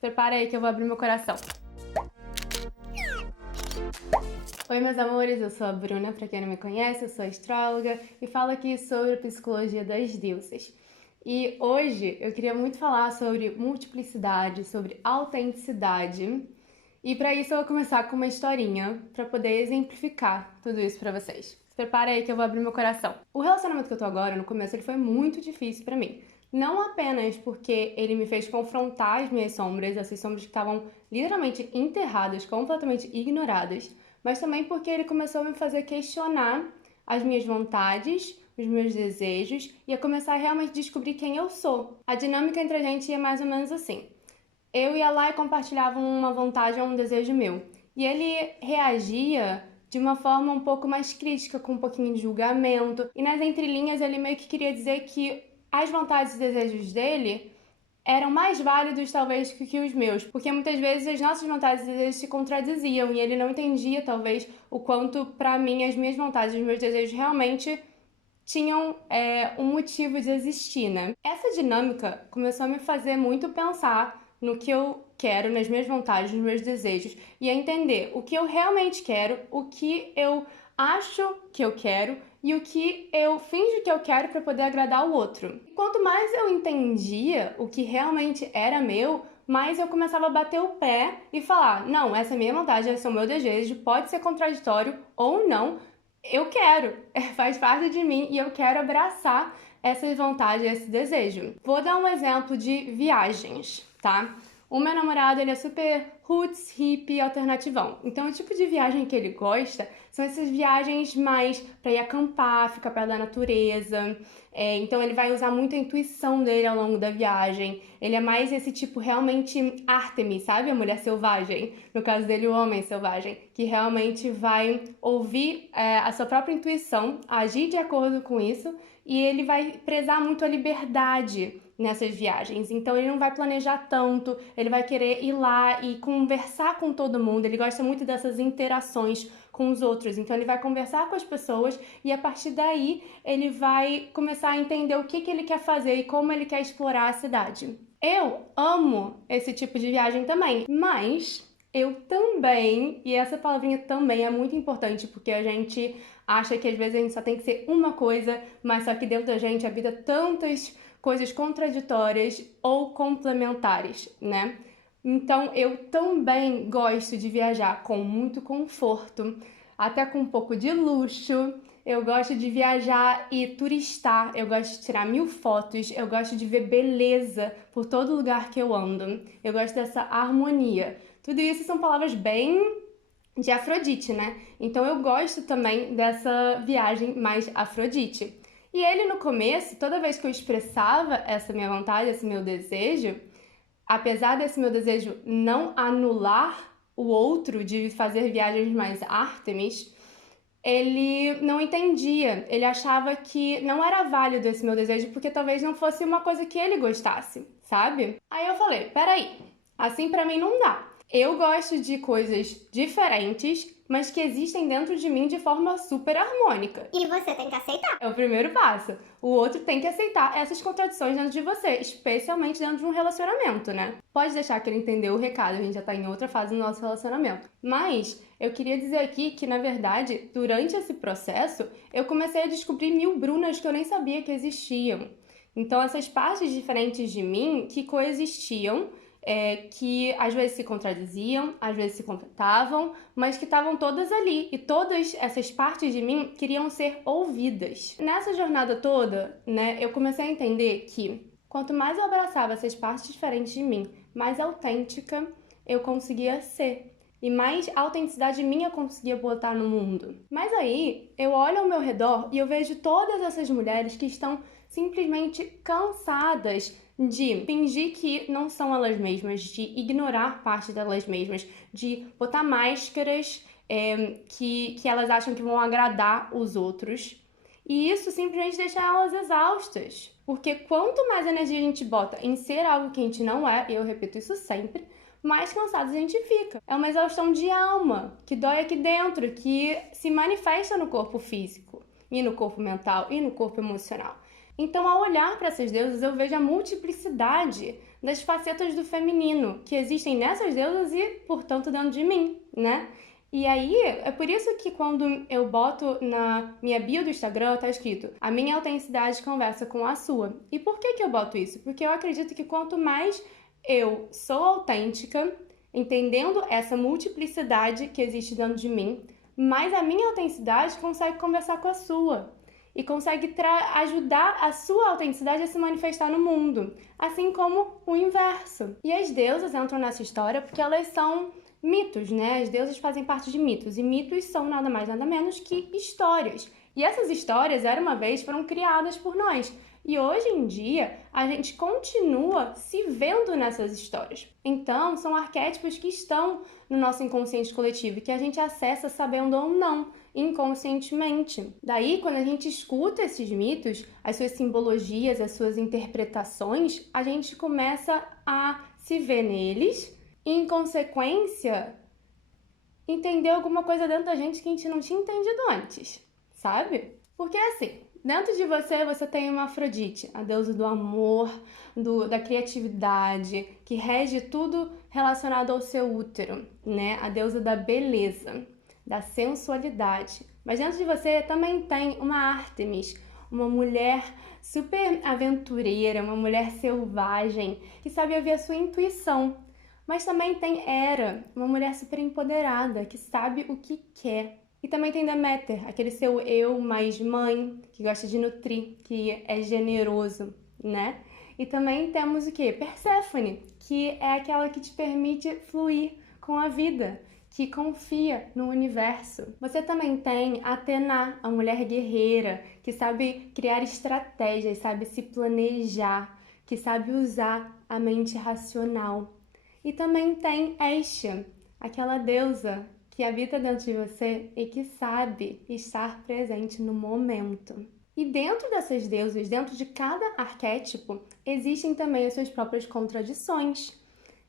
Prepara aí que eu vou abrir meu coração. Oi, meus amores, eu sou a Bruna, pra quem não me conhece, eu sou astróloga e falo aqui sobre a psicologia das deusas. E hoje eu queria muito falar sobre multiplicidade, sobre autenticidade. E para isso eu vou começar com uma historinha para poder exemplificar tudo isso para vocês. Se prepara aí que eu vou abrir meu coração. O relacionamento que eu tô agora, no começo, ele foi muito difícil para mim. Não apenas porque ele me fez confrontar as minhas sombras, essas sombras que estavam literalmente enterradas, completamente ignoradas, mas também porque ele começou a me fazer questionar as minhas vontades, os meus desejos e a começar a realmente descobrir quem eu sou. A dinâmica entre a gente é mais ou menos assim. Eu ia lá e compartilhava uma vontade ou um desejo meu. E ele reagia de uma forma um pouco mais crítica, com um pouquinho de julgamento. E nas entrelinhas ele meio que queria dizer que as vontades e desejos dele eram mais válidos talvez que os meus, porque muitas vezes as nossas vontades e desejos se contradiziam e ele não entendia talvez o quanto para mim as minhas vontades e os meus desejos realmente tinham um motivo de existir, né? Essa dinâmica começou a me fazer muito pensar no que eu quero, nas minhas vontades, nos meus desejos e a entender o que eu realmente quero, o que eu acho que eu quero e o que eu finjo que eu quero para poder agradar o outro. E quanto mais eu entendia o que realmente era meu, mais eu começava a bater o pé e falar: não, essa é a minha vontade, esse é o meu desejo, pode ser contraditório ou não, eu quero, faz parte de mim e eu quero abraçar essa vontade, esse desejo. Vou dar um exemplo de viagens, tá? O meu namorado, ele é super roots, hippie, alternativão. Então, o tipo de viagem que ele gosta são essas viagens mais para ir acampar, ficar perto da natureza. Então, ele vai usar muito a intuição dele ao longo da viagem. Ele é mais esse tipo realmente Artemis, sabe? A mulher selvagem. No caso dele, o homem selvagem. Que realmente vai ouvir a sua própria intuição, agir de acordo com isso. E ele vai prezar muito a liberdade nessas viagens. Então ele não vai planejar tanto, ele vai querer ir lá e conversar com todo mundo. Ele gosta muito dessas interações com os outros. Então ele vai conversar com as pessoas e a partir daí ele vai começar a entender o que ele quer fazer e como ele quer explorar a cidade. Eu amo esse tipo de viagem também, mas eu também, e essa palavrinha também é muito importante porque a gente acha que às vezes a gente só tem que ser uma coisa, mas só que dentro da gente habita tantas coisas contraditórias ou complementares, né? Então eu também gosto de viajar com muito conforto, até com um pouco de luxo. Eu gosto de viajar e turistar, eu gosto de tirar 1000 fotos, eu gosto de ver beleza por todo lugar que eu ando. Eu gosto dessa harmonia. Tudo isso são palavras bem de Afrodite, né? Então eu gosto também dessa viagem mais Afrodite. E ele no começo, toda vez que eu expressava essa minha vontade, esse meu desejo, apesar desse meu desejo não anular o outro de fazer viagens mais Artemis, ele não entendia, ele achava que não era válido esse meu desejo porque talvez não fosse uma coisa que ele gostasse, sabe? Aí eu falei, peraí, assim pra mim não dá. Eu gosto de coisas diferentes, mas que existem dentro de mim de forma super harmônica. E você tem que aceitar. É o primeiro passo. O outro tem que aceitar essas contradições dentro de você, especialmente dentro de um relacionamento, né? Pode deixar que ele entendeu o recado, a gente já tá em outra fase do nosso relacionamento. Mas eu queria dizer aqui que, na verdade, durante esse processo, eu comecei a descobrir 1000 Brunas que eu nem sabia que existiam. Então, essas partes diferentes de mim que coexistiam, que às vezes se contradiziam, às vezes se completavam, mas que estavam todas ali e todas essas partes de mim queriam ser ouvidas. Nessa jornada toda, né, eu comecei a entender que quanto mais eu abraçava essas partes diferentes de mim, mais autêntica eu conseguia ser. E mais autenticidade minha eu conseguia botar no mundo. Mas aí, eu olho ao meu redor e eu vejo todas essas mulheres que estão simplesmente cansadas de fingir que não são elas mesmas, de ignorar parte delas mesmas, de botar máscaras que elas acham que vão agradar os outros. E isso simplesmente deixa elas exaustas. Porque quanto mais energia a gente bota em ser algo que a gente não é, e eu repito isso sempre, mais cansados a gente fica. É uma exaustão de alma, que dói aqui dentro, que se manifesta no corpo físico, e no corpo mental, e no corpo emocional. Então, ao olhar para essas deusas, eu vejo a multiplicidade das facetas do feminino que existem nessas deusas e, portanto, dentro de mim, né? E aí, é por isso que quando eu boto na minha bio do Instagram, tá escrito: a minha autenticidade conversa com a sua. E por que eu boto isso? Porque eu acredito que quanto mais eu sou autêntica, entendendo essa multiplicidade que existe dentro de mim, mais a minha autenticidade consegue conversar com a sua. E consegue ajudar a sua autenticidade a se manifestar no mundo, assim como o inverso. E as deusas entram nessa história porque elas são mitos, né? As deusas fazem parte de mitos, e mitos são nada mais nada menos que histórias. E essas histórias, era uma vez, foram criadas por nós. E hoje em dia, a gente continua se vendo nessas histórias. Então, são arquétipos que estão no nosso inconsciente coletivo e que a gente acessa sabendo ou não, inconscientemente. Daí, quando a gente escuta esses mitos, as suas simbologias, as suas interpretações, a gente começa a se ver neles e, em consequência, entender alguma coisa dentro da gente que a gente não tinha entendido antes, sabe? Porque assim, dentro de você tem uma Afrodite, a deusa do amor, da criatividade, que rege tudo relacionado ao seu útero, né? A deusa da beleza, da sensualidade. Mas dentro de você também tem uma Ártemis, uma mulher super aventureira, uma mulher selvagem, que sabe ouvir a sua intuição. Mas também tem Hera, uma mulher super empoderada, que sabe o que quer. E também tem Deméter, aquele seu eu mais mãe, que gosta de nutrir, que é generoso, né? E também temos o quê? Perséfone, que é aquela que te permite fluir com a vida, que confia no universo. Você também tem Atena, a mulher guerreira, que sabe criar estratégias, sabe se planejar, que sabe usar a mente racional. E também tem Estia, aquela deusa que habita dentro de você e que sabe estar presente no momento. E dentro dessas deusas, dentro de cada arquétipo, existem também as suas próprias contradições.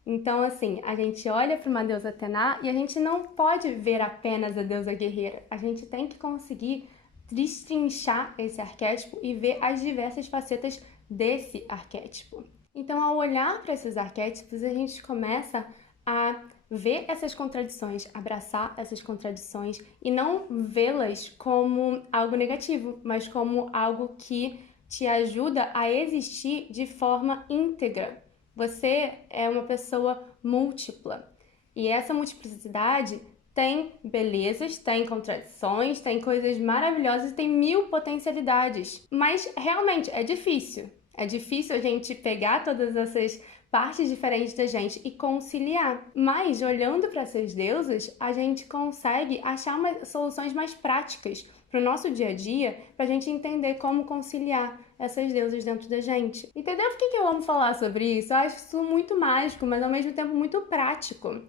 Então, assim, a gente olha para uma deusa Atena e a gente não pode ver apenas a deusa guerreira. A gente tem que conseguir destrinchar esse arquétipo e ver as diversas facetas desse arquétipo. Então, ao olhar para esses arquétipos, a gente começa a ver essas contradições, abraçar essas contradições e não vê-las como algo negativo, mas como algo que te ajuda a existir de forma íntegra. Você é uma pessoa múltipla e essa multiplicidade tem belezas, tem contradições, tem coisas maravilhosas, tem mil potencialidades, mas realmente é difícil. É difícil a gente pegar todas essas partes diferentes da gente e conciliar. Mas, olhando para essas deusas, a gente consegue achar soluções mais práticas para o nosso dia a dia, para a gente entender como conciliar essas deusas dentro da gente. Entendeu por que eu amo falar sobre isso? Eu acho isso muito mágico, mas ao mesmo tempo muito prático.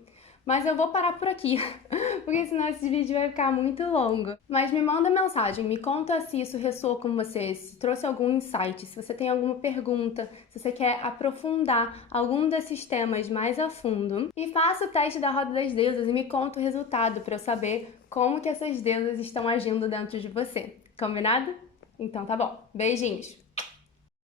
Mas eu vou parar por aqui, porque senão esse vídeo vai ficar muito longo. Mas me manda mensagem, me conta se isso ressoou com você, se trouxe algum insight, se você tem alguma pergunta, se você quer aprofundar algum desses temas mais a fundo. E faça o teste da Roda das Deusas e me conta o resultado para eu saber como que essas deusas estão agindo dentro de você. Combinado? Então tá bom. Beijinhos!